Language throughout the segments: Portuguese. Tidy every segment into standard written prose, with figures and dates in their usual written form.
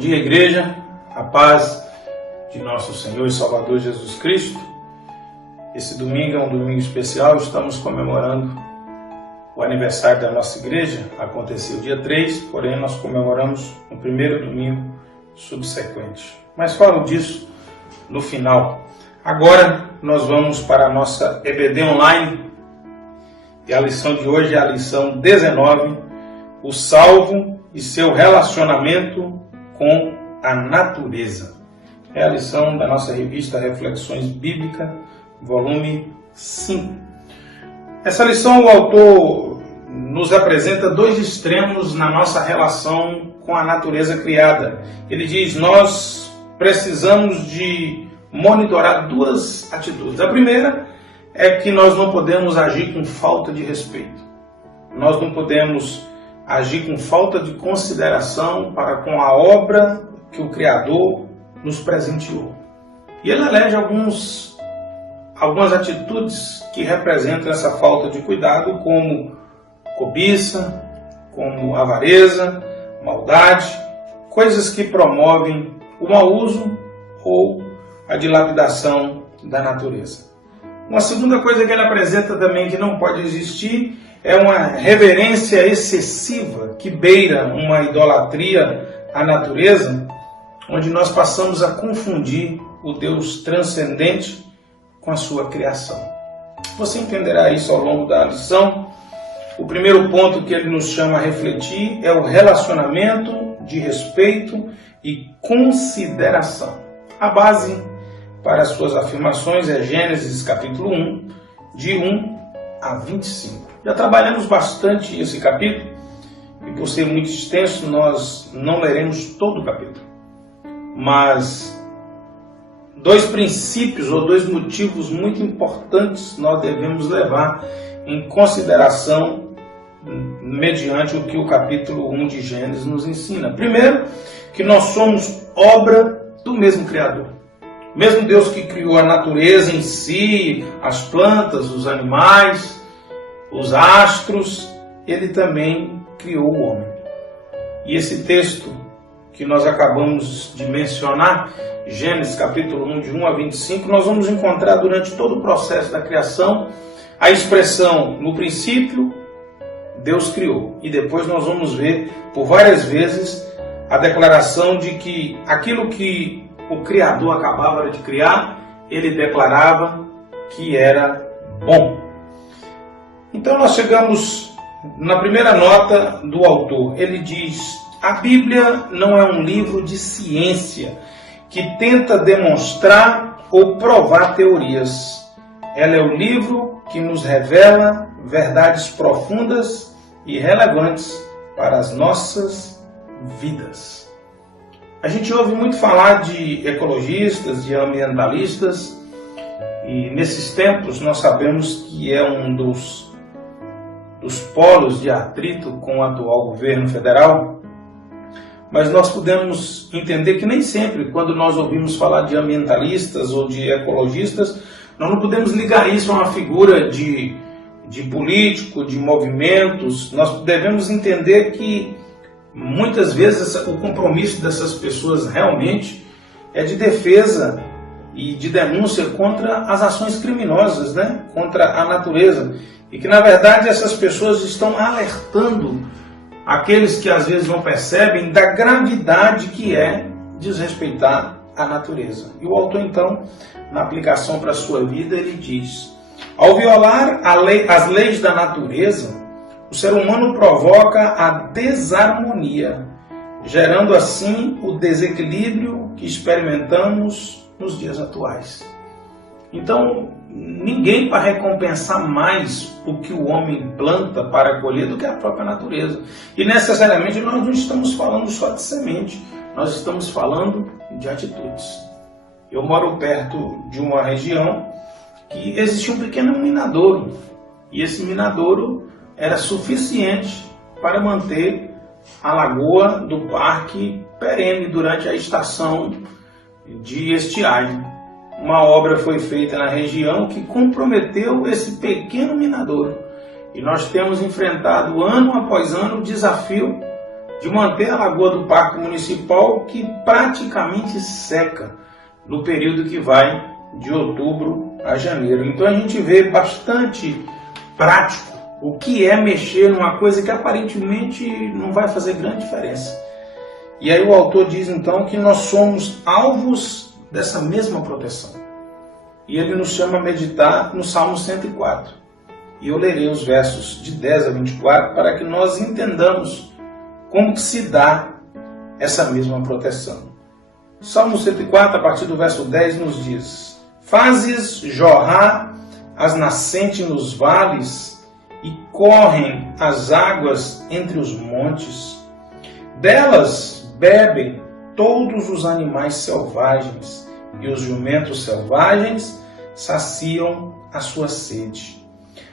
dia, igreja, a paz de nosso Senhor e Salvador Jesus Cristo. Esse domingo é um domingo especial, estamos comemorando o aniversário da nossa igreja. Aconteceu dia 3, porém nós comemoramos no primeiro domingo subsequente. Mas falo disso no final. Agora nós vamos para a nossa EBD Online e a lição de hoje é a lição 19, o salvo e seu relacionamento com a natureza. É a lição da nossa revista Reflexões Bíblicas, volume 5. Essa lição o autor nos apresenta dois extremos na nossa relação com a natureza criada. Ele diz, nós precisamos de monitorar duas atitudes. A primeira é que nós não podemos agir com falta de respeito. Nós não podemos agir com falta de consideração para com a obra que o Criador nos presenteou. E ele elege algumas atitudes que representam essa falta de cuidado, como cobiça, como avareza, maldade, coisas que promovem o mau uso ou a dilapidação da natureza. Uma segunda coisa que ele apresenta também que não pode existir é uma reverência excessiva que beira uma idolatria à natureza, onde nós passamos a confundir o Deus transcendente com a sua criação. Você entenderá isso ao longo da lição. O primeiro ponto que ele nos chama a refletir é o relacionamento de respeito e consideração. A base para as suas afirmações é Gênesis capítulo 1, de 1 a 25. Já trabalhamos bastante esse capítulo e por ser muito extenso nós não leremos todo o capítulo. Mas dois princípios ou dois motivos muito importantes nós devemos levar em consideração mediante o que o capítulo 1 de Gênesis nos ensina. Primeiro, que nós somos obra do mesmo Criador. O mesmo Deus que criou a natureza em si, as plantas, os animais, os astros, ele também criou o homem. E esse texto que nós acabamos de mencionar, Gênesis capítulo 1, de 1 a 25, nós vamos encontrar durante todo o processo da criação a expressão, no princípio, Deus criou. E depois nós vamos ver por várias vezes a declaração de que aquilo que o Criador acabava de criar, ele declarava que era bom. Então nós chegamos na primeira nota do autor. Ele diz, a Bíblia não é um livro de ciência que tenta demonstrar ou provar teorias. Ela é o livro que nos revela verdades profundas e relevantes para as nossas vidas. A gente ouve muito falar de ecologistas, de ambientalistas, e nesses tempos nós sabemos que é um dos polos de atrito com o atual governo federal, mas nós podemos entender que nem sempre, quando nós ouvimos falar de ambientalistas ou de ecologistas, nós não podemos ligar isso a uma figura de político, de movimentos. Nós devemos entender que muitas vezes o compromisso dessas pessoas realmente é de defesa e de denúncia contra as ações criminosas, contra a natureza. E que na verdade essas pessoas estão alertando aqueles que às vezes não percebem da gravidade que é desrespeitar a natureza. E o autor então, na aplicação para a sua vida, ele diz, ao violar as leis da natureza, o ser humano provoca a desarmonia, gerando assim o desequilíbrio que experimentamos nos dias atuais. Então, ninguém para recompensar mais o que o homem planta para colher do que a própria natureza. E necessariamente nós não estamos falando só de semente, nós estamos falando de atitudes. Eu moro perto de uma região que existia um pequeno minadouro, e esse minadouro era suficiente para manter a lagoa do parque perene durante a estação de estiagem. Uma obra foi feita na região que comprometeu esse pequeno minadouro. E nós temos enfrentado ano após ano o desafio de manter a Lagoa do Parque Municipal, que praticamente seca no período que vai de outubro a janeiro. Então a gente vê bastante prático o que é mexer numa coisa que aparentemente não vai fazer grande diferença. E aí o autor diz então que nós somos alvos dessa mesma proteção. E ele nos chama a meditar no Salmo 104. E eu lerei os versos de 10 a 24 para que nós entendamos como que se dá essa mesma proteção. Salmo 104, a partir do verso 10, nos diz: Fazes jorrar as nascentes nos vales e correm as águas entre os montes. Delas bebem todos os animais selvagens, e os jumentos selvagens saciam a sua sede.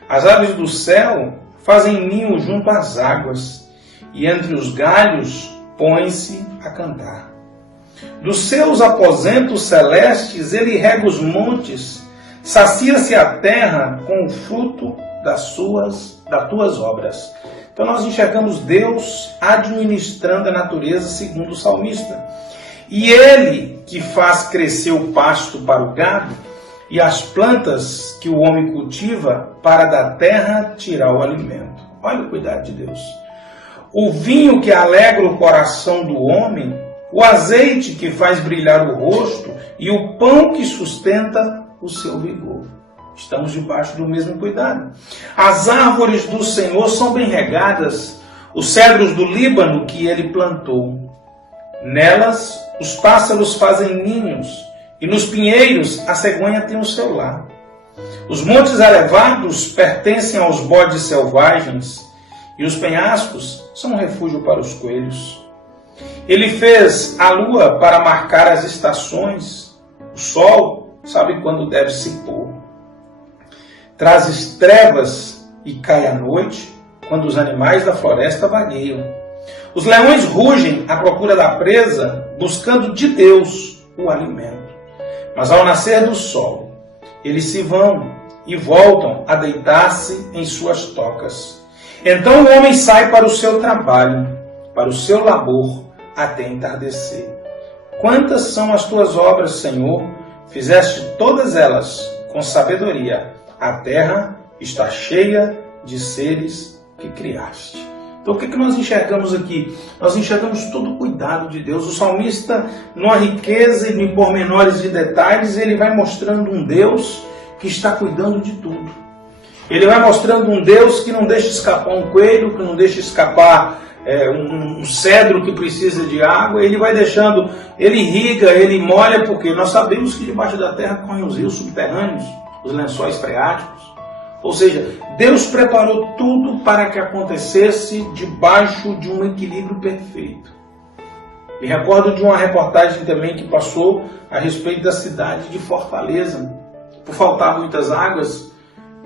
As aves do céu fazem ninho junto às águas, e entre os galhos põe-se a cantar. Dos seus aposentos celestes ele rega os montes, sacia-se a terra com o fruto das tuas obras. Então nós enxergamos Deus administrando a natureza segundo o salmista. E ele que faz crescer o pasto para o gado e as plantas que o homem cultiva para da terra tirar o alimento. Olha o cuidado de Deus. O vinho que alegra o coração do homem, o azeite que faz brilhar o rosto e o pão que sustenta o seu vigor. Estamos debaixo do mesmo cuidado. As árvores do Senhor são bem regadas, os cedros do Líbano que ele plantou. Nelas os pássaros fazem ninhos, e nos pinheiros a cegonha tem o seu lar. Os montes elevados pertencem aos bodes selvagens, e os penhascos são um refúgio para os coelhos. Ele fez a lua para marcar as estações, o sol sabe quando deve se pôr. Trazes trevas e cai a noite, quando os animais da floresta vagueiam. Os leões rugem à procura da presa, buscando de Deus o alimento. Mas ao nascer do sol, eles se vão e voltam a deitar-se em suas tocas. Então o homem sai para o seu trabalho, para o seu labor, até entardecer. Quantas são as tuas obras, Senhor? Fizeste todas elas com sabedoria. A terra está cheia de seres que criaste. Então o que nós enxergamos aqui? Nós enxergamos todo o cuidado de Deus. O salmista, numa riqueza e em pormenores de detalhes, ele vai mostrando um Deus que está cuidando de tudo. Ele vai mostrando um Deus que não deixa escapar um coelho, que não deixa escapar um cedro que precisa de água. Ele vai deixando, ele irriga, ele molha, porque nós sabemos que debaixo da terra correm os rios subterrâneos, os lençóis freáticos. Ou seja, Deus preparou tudo para que acontecesse debaixo de um equilíbrio perfeito. Me recordo de uma reportagem também que passou a respeito da cidade de Fortaleza. Por faltar muitas águas,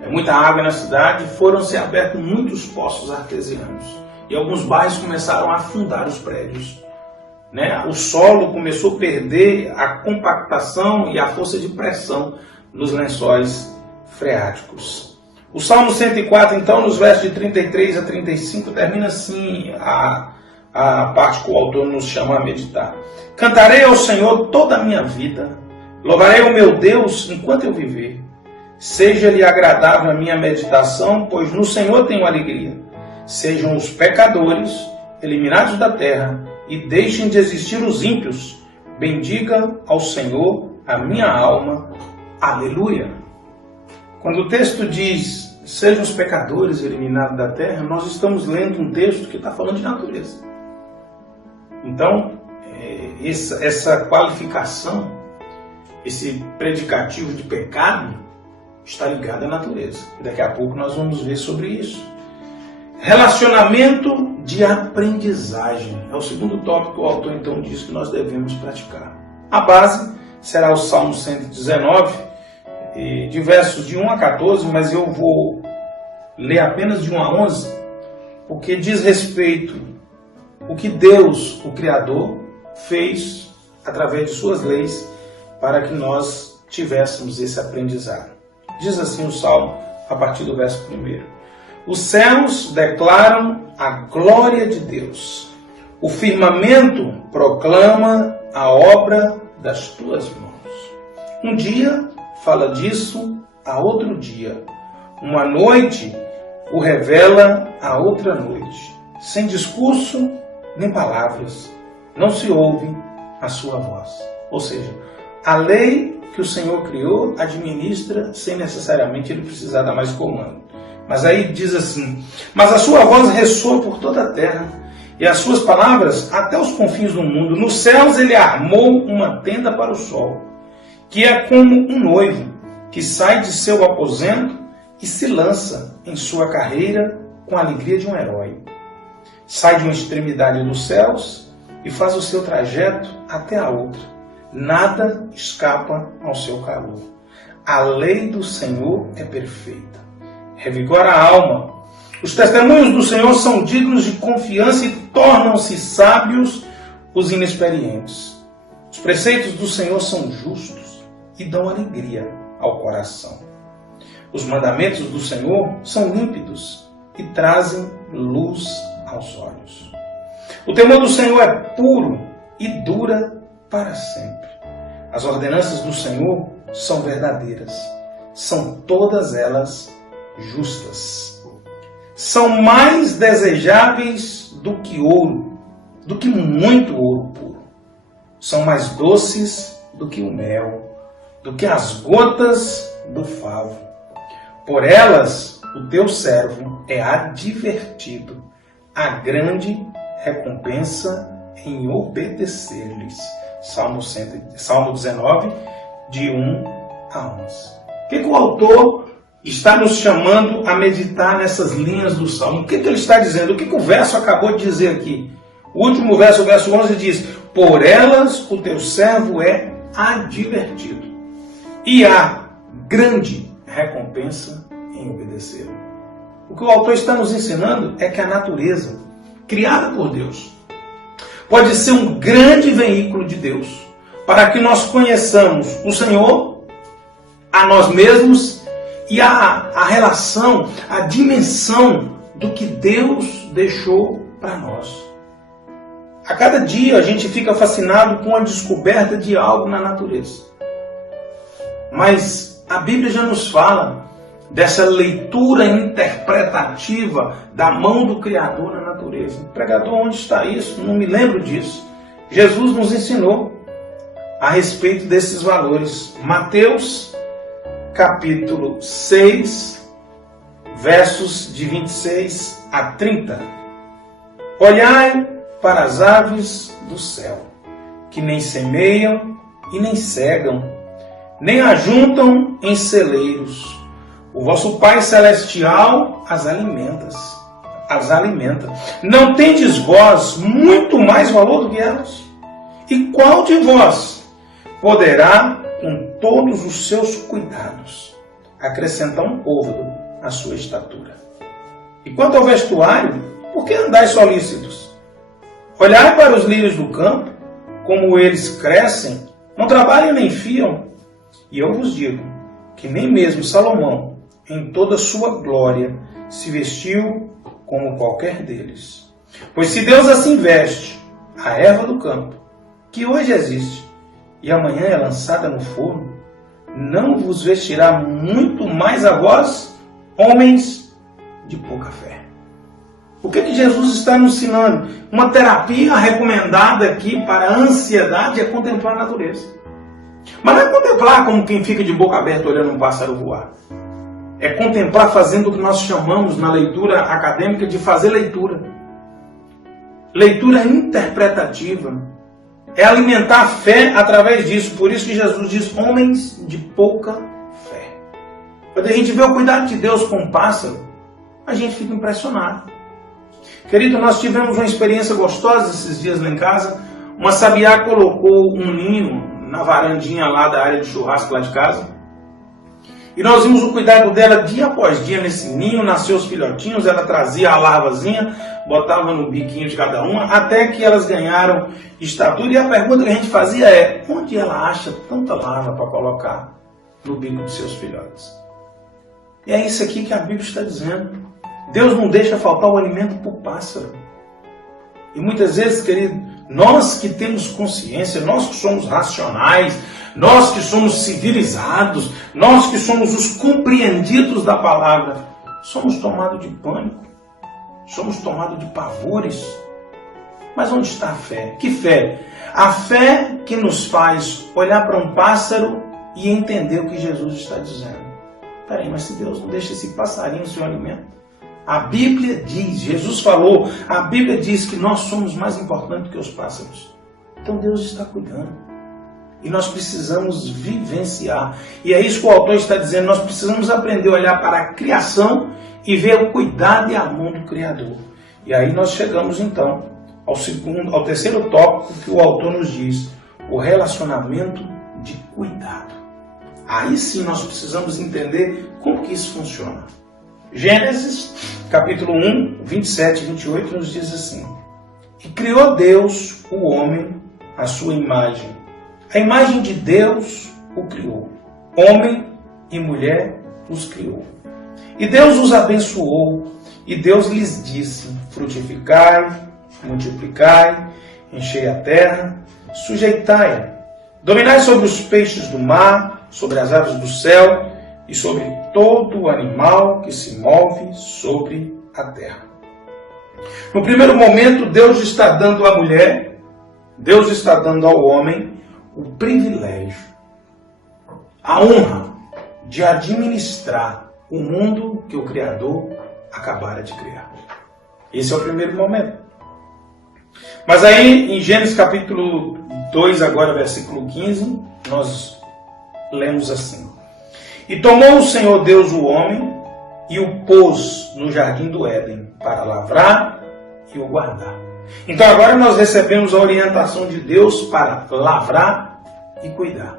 muita água na cidade, foram ser abertos muitos poços artesianos. E alguns bairros começaram a afundar os prédios. O solo começou a perder a compactação e a força de pressão nos lençóis freáticos. O Salmo 104, então, nos versos de 33 a 35, termina assim a parte que o autor nos chama a meditar. Cantarei ao Senhor toda a minha vida, louvarei o meu Deus enquanto eu viver. Seja-lhe agradável a minha meditação, pois no Senhor tenho alegria. Sejam os pecadores eliminados da terra e deixem de existir os ímpios. Bendiga ao Senhor a minha alma. Aleluia. Quando o texto diz, sejam os pecadores eliminados da terra, nós estamos lendo um texto que está falando de natureza. Então, essa qualificação, esse predicativo de pecado, está ligado à natureza. Daqui a pouco nós vamos ver sobre isso. Relacionamento de aprendizagem. É o segundo tópico que o autor então diz que nós devemos praticar. A base será o Salmo 119, de versos de 1 a 14, mas eu vou ler apenas de 1 a 11, porque diz respeito o que Deus, o Criador, fez através de suas leis para que nós tivéssemos esse aprendizado. Diz assim o Salmo, a partir do verso 1. Os céus declaram a glória de Deus. O firmamento proclama a obra das tuas mãos. Um dia fala disso a outro dia. Uma noite o revela a outra noite. Sem discurso nem palavras, não se ouve a sua voz. Ou seja, a lei que o Senhor criou administra sem necessariamente ele precisar dar mais comando. Mas aí diz assim: mas a sua voz ressoa por toda a terra, e as suas palavras até os confins do mundo. Nos céus ele armou uma tenda para o sol, que é como um noivo que sai de seu aposento e se lança em sua carreira com a alegria de um herói. Sai de uma extremidade dos céus e faz o seu trajeto até a outra. Nada escapa ao seu calor. A lei do Senhor é perfeita, revigora a alma. Os testemunhos do Senhor são dignos de confiança e tornam-se sábios os inexperientes. Os preceitos do Senhor são justos e dão alegria ao coração. Os mandamentos do Senhor são límpidos e trazem luz aos olhos. O temor do Senhor é puro e dura para sempre. As ordenanças do Senhor são verdadeiras, são todas elas justas. São mais desejáveis do que ouro, do que muito ouro puro. São mais doces do que o mel, do que as gotas do favo. Por elas o teu servo é advertido, a grande recompensa em obedecer-lhes. Salmo 19, de 1 a 11. O que o autor está nos chamando a meditar nessas linhas do Salmo? O que ele está dizendo? O que o verso acabou de dizer aqui? O último verso, o verso 11, diz: por elas o teu servo é advertido, e há grande recompensa em obedecer. O que o autor está nos ensinando é que a natureza, criada por Deus, pode ser um grande veículo de Deus para que nós conheçamos o Senhor, a nós mesmos e a relação, a dimensão do que Deus deixou para nós. A cada dia a gente fica fascinado com a descoberta de algo na natureza. Mas a Bíblia já nos fala dessa leitura interpretativa da mão do Criador na natureza. Pregador, onde está isso? Não me lembro disso. Jesus nos ensinou a respeito desses valores. Mateus, capítulo 6, versos de 26 a 30. Olhai para as aves do céu, que nem semeiam e nem cegam, nem ajuntam em celeiros. O vosso Pai Celestial as alimenta. Não tendes vós muito mais valor do que elas? E qual de vós poderá, com todos os seus cuidados, acrescentar um côvado à sua estatura? E quanto ao vestuário, por que andais solícitos? Olhai para os lírios do campo, como eles crescem, não trabalham nem fiam. E eu vos digo que nem mesmo Salomão, em toda a sua glória, se vestiu como qualquer deles. Pois se Deus assim veste a erva do campo, que hoje existe e amanhã é lançada no forno, não vos vestirá muito mais a vós, homens de pouca fé. O que Jesus está nos ensinando? Uma terapia recomendada aqui para a ansiedade é contemplar a natureza. Mas não é contemplar como quem fica de boca aberta olhando um pássaro voar. É contemplar fazendo o que nós chamamos na leitura acadêmica de fazer leitura. Leitura interpretativa. É alimentar a fé através disso. Por isso que Jesus diz, homens de pouca fé. Quando a gente vê o cuidado de Deus com o pássaro, a gente fica impressionado. Querido, nós tivemos uma experiência gostosa esses dias lá em casa. Uma sabiá colocou um ninho na varandinha lá da área de churrasco lá de casa. E nós vimos o cuidado dela dia após dia nesse ninho, nasceu os filhotinhos, ela trazia a larvazinha, botava no biquinho de cada uma, até que elas ganharam estatura. E a pergunta que a gente fazia é, onde ela acha tanta larva para colocar no bico dos seus filhotes? E é isso aqui que a Bíblia está dizendo. Deus não deixa faltar o alimento para o pássaro. E muitas vezes, querido, nós que temos consciência, nós que somos racionais, nós que somos civilizados, nós que somos os compreendidos da palavra, somos tomados de pânico, somos tomados de pavores. Mas onde está a fé? Que fé? A fé que nos faz olhar para um pássaro e entender o que Jesus está dizendo. Peraí, mas se Deus não deixa esse passarinho seu alimento? A Bíblia diz, Jesus falou, a Bíblia diz que nós somos mais importantes que os pássaros. Então Deus está cuidando. E nós precisamos vivenciar. E é isso que o autor está dizendo, nós precisamos aprender a olhar para a criação e ver o cuidado e amor do Criador. E aí nós chegamos então ao terceiro tópico que o autor nos diz, o relacionamento de cuidado. Aí sim nós precisamos entender como que isso funciona. Gênesis, capítulo 1, 27 e 28 nos diz assim: E criou Deus o homem à sua imagem. A imagem de Deus o criou. Homem e mulher os criou. E Deus os abençoou, e Deus lhes disse: frutificai, multiplicai, enchei a terra, sujeitai-a, dominai sobre os peixes do mar, sobre as aves do céu e sobre todo o animal que se move sobre a terra. No primeiro momento, Deus está dando à mulher, Deus está dando ao homem o privilégio, a honra de administrar o mundo que o Criador acabara de criar. Esse é o primeiro momento. Mas aí, em Gênesis capítulo 2, agora versículo 15, nós lemos assim: E tomou o Senhor Deus o homem e o pôs no jardim do Éden para lavrar e o guardar. Então agora nós recebemos a orientação de Deus para lavrar e cuidar.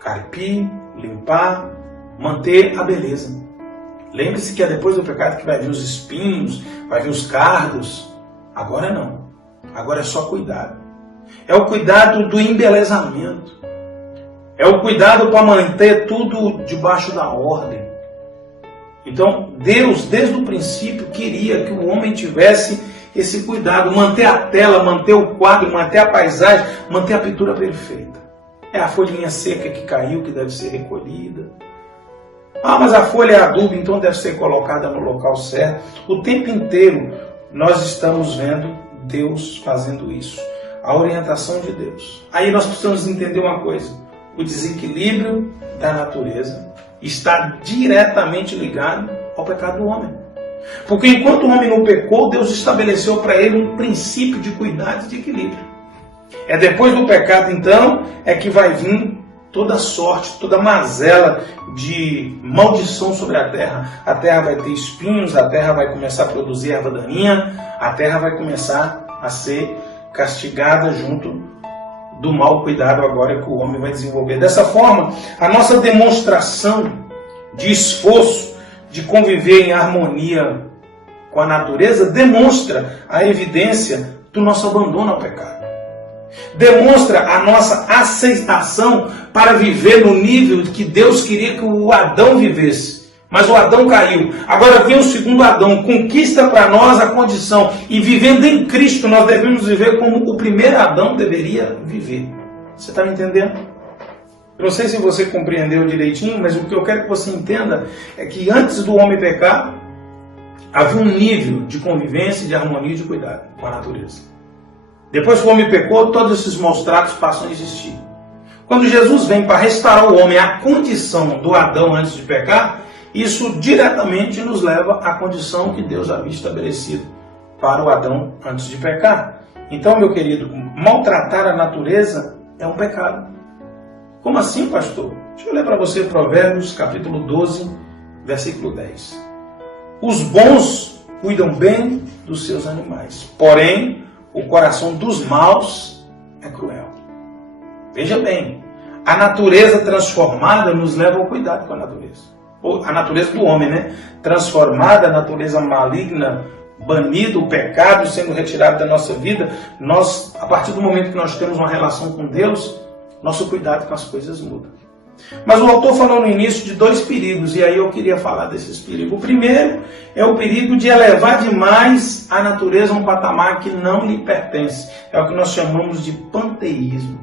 Carpir, limpar, manter a beleza. Lembre-se que é depois do pecado que vai vir os espinhos, vai vir os cardos. Agora não. Agora é só cuidado. É o cuidado do embelezamento. É o cuidado para manter tudo debaixo da ordem. Então, Deus, desde o princípio, queria que o homem tivesse esse cuidado. Manter a tela, manter o quadro, manter a paisagem, manter a pintura perfeita. É a folhinha seca que caiu, que deve ser recolhida. Ah, mas a folha é adubo, então deve ser colocada no local certo. O tempo inteiro nós estamos vendo Deus fazendo isso. A orientação de Deus. Aí nós precisamos entender uma coisa. O desequilíbrio da natureza está diretamente ligado ao pecado do homem. Porque enquanto o homem não pecou, Deus estabeleceu para ele um princípio de cuidado e de equilíbrio. É depois do pecado, então, é que vai vir toda sorte, toda mazela de maldição sobre a terra. A terra vai ter espinhos, a terra vai começar a produzir erva daninha, a terra vai começar a ser castigada junto do mau cuidado agora que o homem vai desenvolver. Dessa forma, a nossa demonstração de esforço de conviver em harmonia com a natureza demonstra a evidência do nosso abandono ao pecado. Demonstra a nossa aceitação para viver no nível que Deus queria que o Adão vivesse. Mas o Adão caiu. Agora vem o segundo Adão, conquista para nós a condição. E vivendo em Cristo, nós devemos viver como o primeiro Adão deveria viver. Você está me entendendo? Eu não sei se você compreendeu direitinho, mas o que eu quero que você entenda é que antes do homem pecar, havia um nível de convivência, de harmonia e de cuidado com a natureza. Depois que o homem pecou, todos esses maus tratos passam a existir. Quando Jesus vem para restaurar o homem à condição do Adão antes de pecar, isso diretamente nos leva à condição que Deus havia estabelecido para o Adão antes de pecar. Então, meu querido, maltratar a natureza é um pecado. Como assim, pastor? Deixa eu ler para você Provérbios, capítulo 12, versículo 10. Os bons cuidam bem dos seus animais, porém, o coração dos maus é cruel. Veja bem, a natureza transformada nos leva ao cuidado com a natureza. A natureza do homem, né? Transformada, a natureza maligna, banido, o pecado sendo retirado da nossa vida, nós, a partir do momento que nós temos uma relação com Deus, nosso cuidado com as coisas muda. Mas o autor falou no início de dois perigos, e aí eu queria falar desses perigos. O primeiro é o perigo de elevar demais a natureza a um patamar que não lhe pertence. É o que nós chamamos de panteísmo.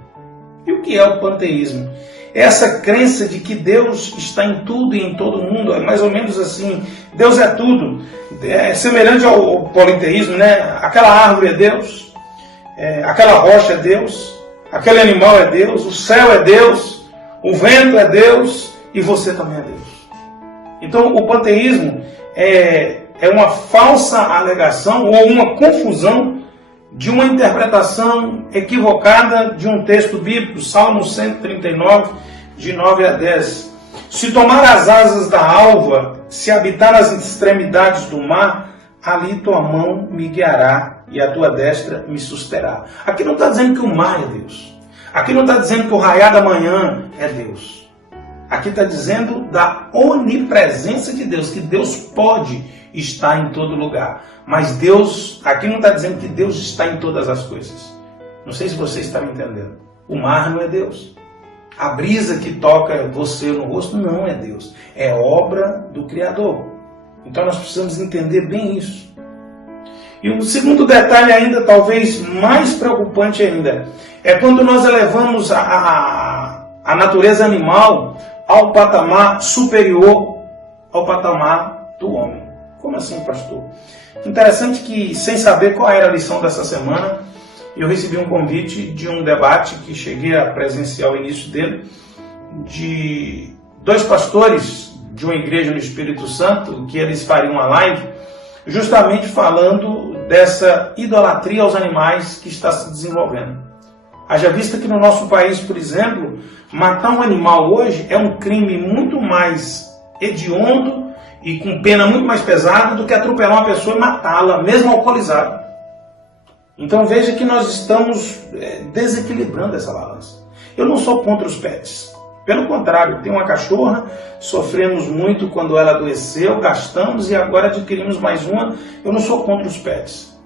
E o que é o panteísmo? É essa crença de que Deus está em tudo e em todo mundo, é mais ou menos assim, Deus é tudo. É semelhante ao politeísmo, né? Aquela árvore é Deus, aquela rocha é Deus, aquele animal é Deus, o céu é Deus, o vento é Deus e você também é Deus. Então o panteísmo é uma falsa alegação ou uma confusão de uma interpretação equivocada de um texto bíblico, Salmo 139, de 9 a 10. Se tomar as asas da alva, se habitar nas extremidades do mar, ali tua mão me guiará e a tua destra me susterá. Aqui não está dizendo que o mar é Deus. Aqui não está dizendo que o raiar da manhã é Deus. Aqui está dizendo da onipresença de Deus, que Deus pode estar em todo lugar. Mas Deus, aqui não está dizendo que Deus está em todas as coisas. Não sei se você está me entendendo. O mar não é Deus. A brisa que toca você no rosto não é Deus. É obra do Criador. Então nós precisamos entender bem isso. E o segundo detalhe ainda, talvez mais preocupante ainda, é quando nós elevamos a natureza animal ao patamar superior ao patamar do homem. Como assim, pastor? Interessante que, sem saber qual era a lição dessa semana, eu recebi um convite de um debate que cheguei a presenciar o início dele, de dois pastores de uma igreja no Espírito Santo, que eles fariam uma live, justamente falando dessa idolatria aos animais que está se desenvolvendo. Haja vista que no nosso país, por exemplo, matar um animal hoje é um crime muito mais hediondo e com pena muito mais pesada do que atropelar uma pessoa e matá-la, mesmo alcoolizada. Então veja que nós estamos desequilibrando essa balança. Eu não sou contra os pets. Pelo contrário, tem uma cachorra, sofremos muito quando ela adoeceu, gastamos e agora adquirimos mais uma. Eu não sou contra os pets.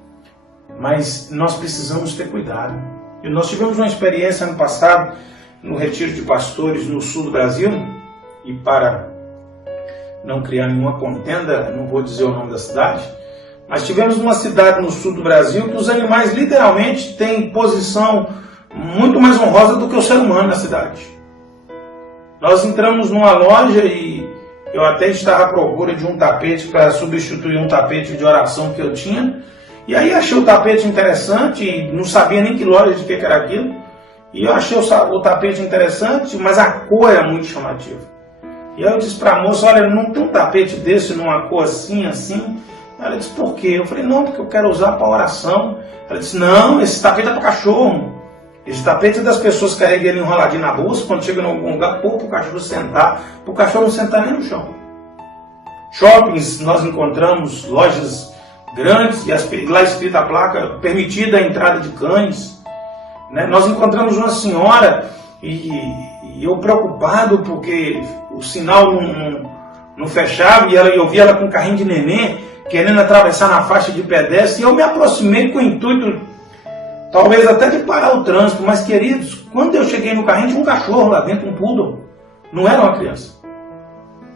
Mas nós precisamos ter cuidado. E nós tivemos uma experiência ano passado, no retiro de pastores no sul do Brasil, e para não criar nenhuma contenda, não vou dizer o nome da cidade, mas tivemos uma cidade no sul do Brasil que os animais literalmente têm posição muito mais honrosa do que o ser humano na cidade. Nós entramos numa loja e eu até estava à procura de um tapete para substituir um tapete de oração que eu tinha. E aí achei o tapete interessante e não sabia nem que loja de que era aquilo. E eu achei o tapete interessante, mas a cor era muito chamativa. E aí eu disse para a moça, olha, não tem um tapete desse numa cor assim, assim? Ela disse, por quê? Eu falei, não, porque eu quero usar para oração. Ela disse, não, esse tapete é para cachorro. Esse tapete é das pessoas que carregam ele enroladinho na bolsa, quando chega em algum lugar, pô, para o cachorro sentar. Para o cachorro não sentar nem no chão. Shoppings, nós encontramos lojas grandes, e lá escrita a placa, permitida a entrada de cães. Né? Nós encontramos uma senhora, e eu preocupado, porque o sinal não fechava, e eu vi ela com um carrinho de neném, querendo atravessar na faixa de pedestre, e eu me aproximei com o intuito, talvez até de parar o trânsito, mas queridos, quando eu cheguei no carrinho, tinha um cachorro lá dentro, um poodle, não era uma criança.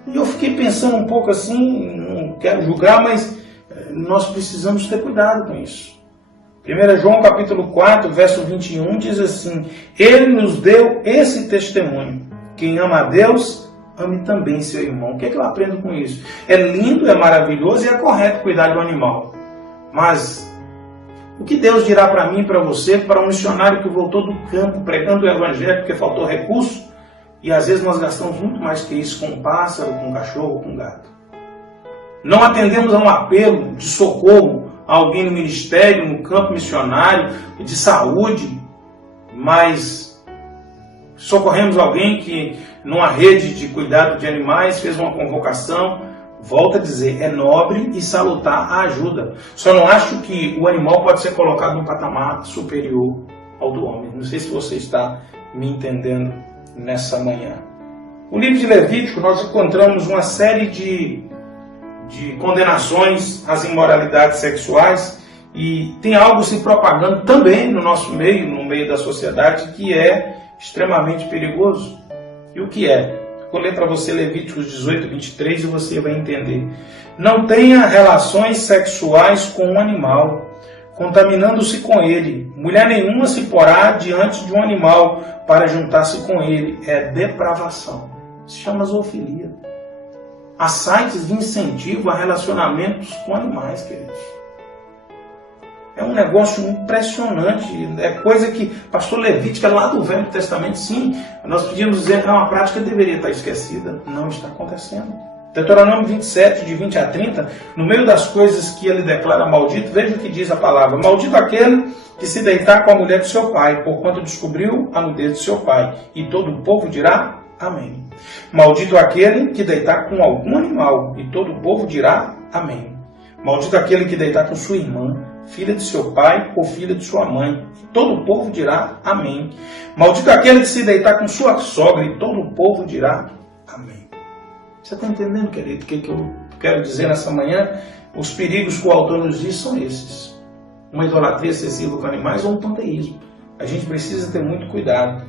E eu fiquei pensando um pouco assim, não quero julgar, mas nós precisamos ter cuidado com isso. 1 João capítulo 4, verso 21 diz assim, Ele nos deu esse testemunho, quem ama a Deus, ame também seu irmão. O que é que eu aprendo com isso? É lindo, é maravilhoso e é correto cuidar de um animal. Mas o que Deus dirá para mim e para você, para um missionário que voltou do campo pregando o evangelho porque faltou recurso, e às vezes nós gastamos muito mais que isso com um pássaro, com um cachorro, com um gato. Não atendemos a um apelo de socorro a alguém no ministério, no campo missionário, de saúde, mas socorremos alguém que numa rede de cuidado de animais fez uma convocação. Volto a dizer, é nobre e salutar a ajuda. Só não acho que o animal pode ser colocado num patamar superior ao do homem. Não sei se você está me entendendo nessa manhã. No livro de Levítico nós encontramos uma série de condenações às imoralidades sexuais e tem algo se propagando também no nosso meio, no meio da sociedade, que é extremamente perigoso. E o que é? Vou ler para você Levíticos 18, 23 e você vai entender. Não tenha relações sexuais com um animal, contaminando-se com ele. Mulher nenhuma se porá diante de um animal para juntar-se com ele. É depravação. Se chama zoofilia. Há sites de incentivo a relacionamentos com animais, queridos. É um negócio impressionante. É coisa que pastor Levítico, lá do Velho Testamento, sim, nós podíamos dizer que é uma prática que deveria estar esquecida. Não está acontecendo. Deuteronômio 27, de 20 a 30, no meio das coisas que ele declara maldito, veja o que diz a palavra. Maldito aquele que se deitar com a mulher de seu pai, porquanto descobriu a nudez de seu pai. E todo o povo dirá, amém. Maldito aquele que deitar com algum animal, e todo o povo dirá, amém. Maldito aquele que deitar com sua irmã, filha de seu pai ou filha de sua mãe, e todo o povo dirá, amém. Maldito aquele que se deitar com sua sogra, e todo o povo dirá, amém. Você está entendendo, querido, o que eu quero dizer nessa manhã? Os perigos que o autor nos diz são esses. Uma idolatria excessiva com animais ou um panteísmo. A gente precisa ter muito cuidado.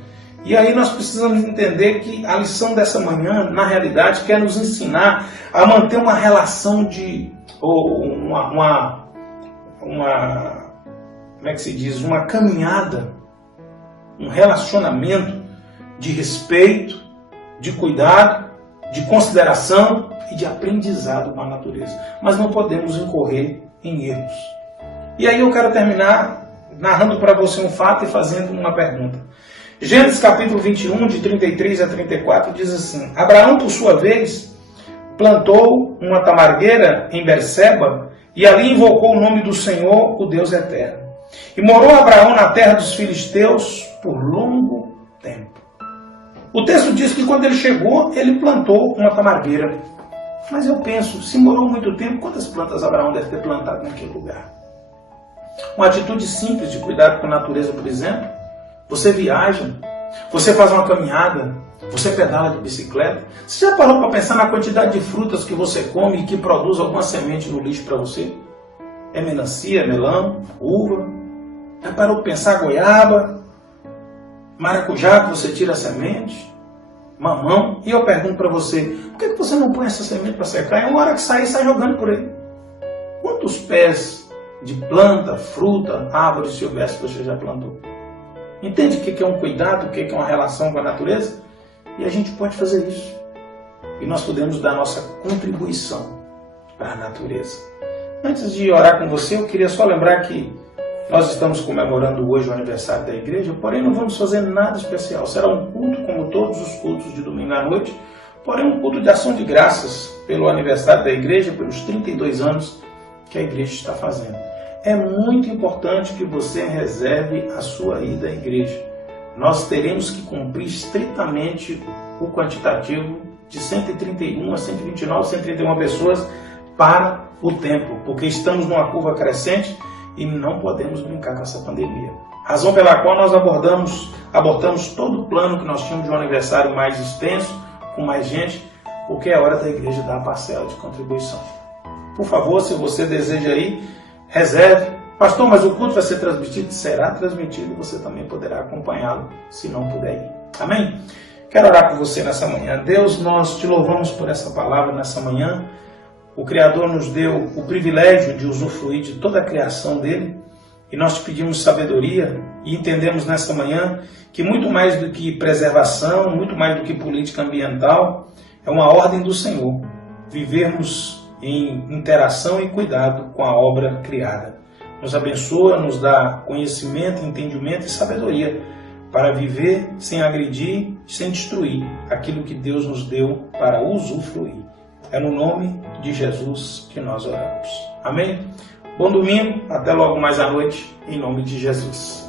E aí nós precisamos entender que a lição dessa manhã, na realidade, quer nos ensinar a manter uma relação de... como é que se diz? Uma caminhada, um relacionamento de respeito, de cuidado, de consideração e de aprendizado com a natureza. Mas não podemos incorrer em erros. E aí eu quero terminar narrando para você um fato e fazendo uma pergunta. Gênesis capítulo 21, de 33 a 34, diz assim: Abraão, por sua vez, plantou uma tamargueira em Berseba e ali invocou o nome do Senhor, o Deus eterno. E morou Abraão na terra dos filisteus por longo tempo. O texto diz que quando ele chegou, ele plantou uma tamargueira. Mas eu penso, se morou muito tempo, quantas plantas Abraão deve ter plantado naquele lugar? Uma atitude simples de cuidado com a natureza, por exemplo. Você viaja, você faz uma caminhada, você pedala de bicicleta. Você já parou para pensar na quantidade de frutas que você come e que produz alguma semente no lixo para você? É melancia, melão, uva. Já parou para pensar goiaba, maracujá que você tira a semente, mamão? E eu pergunto para você, por que você não põe essa semente para secar? É uma hora que sai jogando por aí. Quantos pés de planta, fruta, árvore silvestre você já plantou? Entende o que é um cuidado, o que é uma relação com a natureza? E a gente pode fazer isso. E nós podemos dar nossa contribuição para a natureza. Antes de orar com você, eu queria só lembrar que nós estamos comemorando hoje o aniversário da igreja, porém não vamos fazer nada especial. Será um culto como todos os cultos de domingo à noite, porém um culto de ação de graças pelo aniversário da igreja, pelos 32 anos que a igreja está fazendo. É muito importante que você reserve a sua ida à igreja. Nós teremos que cumprir estritamente o quantitativo de 131 a 129, 131 pessoas para o templo, porque estamos numa curva crescente e não podemos brincar com essa pandemia. Razão pela qual nós abortamos todo o plano que nós tínhamos de um aniversário mais extenso, com mais gente, porque é hora da igreja dar a parcela de contribuição. Por favor, se você deseja ir, reserve. Pastor, mas o culto vai ser transmitido? Será transmitido e você também poderá acompanhá-lo, se não puder ir. Amém? Quero orar por você nessa manhã. Deus, nós te louvamos por essa palavra nessa manhã. O Criador nos deu o privilégio de usufruir de toda a criação dele. E nós te pedimos sabedoria e entendemos nessa manhã que muito mais do que preservação, muito mais do que política ambiental, é uma ordem do Senhor. Vivermos em interação e cuidado com a obra criada. Nos abençoa, nos dá conhecimento, entendimento e sabedoria para viver sem agredir, sem destruir aquilo que Deus nos deu para usufruir. É no nome de Jesus que nós oramos. Amém? Bom domingo, até logo mais à noite, em nome de Jesus.